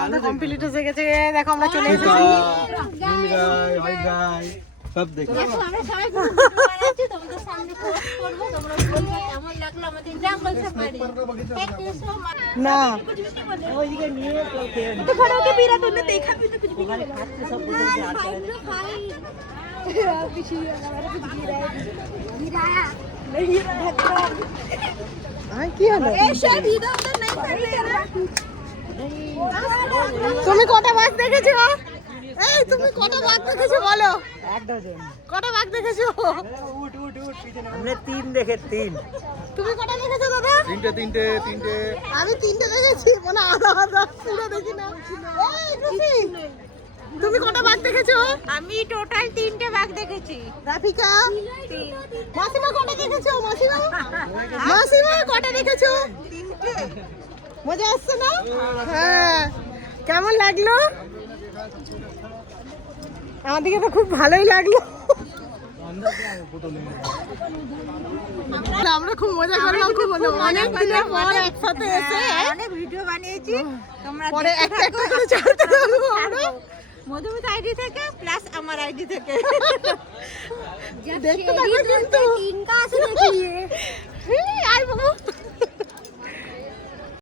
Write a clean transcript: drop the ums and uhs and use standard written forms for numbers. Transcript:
আমাদের কমপ্লিট হয়ে গেছে। দেখো আমরা চলে এসেছি। সব দেখো আমরা সবাই ভিডিও বানাচ্ছি, তোমাদের সামনে পোস্ট করব, তোমরা বলবে কেমন লাগলো আমাদের জঙ্গল safari. Thank you so much. না ওইদিকে নিয়ে तो खड़ो के पीरा तूने देखा भी तो कुछ भी नहीं খাচ্ছে সব কিছু হাত করে কি হলো? शायद इधर उधर नहीं कर रहे ना। তুমি কটা বাঘ দেখেছো? এই তুমি কটা বাঘ দেখেছো বলো? এক ডজন কটা বাঘ দেখেছো? আমরা 3 দেখে 3 তুমি কটা দেখেছো দাদা? তিনটে আমি 3টে দেখেছি, মানে আধা আধা পুরো দেখি না। এই খুশি, তুমি কটা বাঘ দেখেছো? আমি টোটাল 3টে বাঘ দেখেছি। রাফিকা, মাসিমা কটা দেখেছো? মাসিমা মাসিমা কটা দেখেছো? 3টে। মজা আসছে না? হ্যাঁ, কেমন লাগলো? আমাদেরকে তো খুব ভালোই লাগলো। আমরা খুব মজা করলাম, খুব অনেক দিনের পর একসাথে এসে অনেক ভিডিও বানিয়েছি, তোমরা পরে দেখতে একটা একটা থাকো। করে ছাড়তে থাকবো আমরা। মধুমিতা আইডি থেকে প্লাস আমার আইডি থেকে। দেখতে থাকো কিন্তু। इनका से देखिए আই বাবু।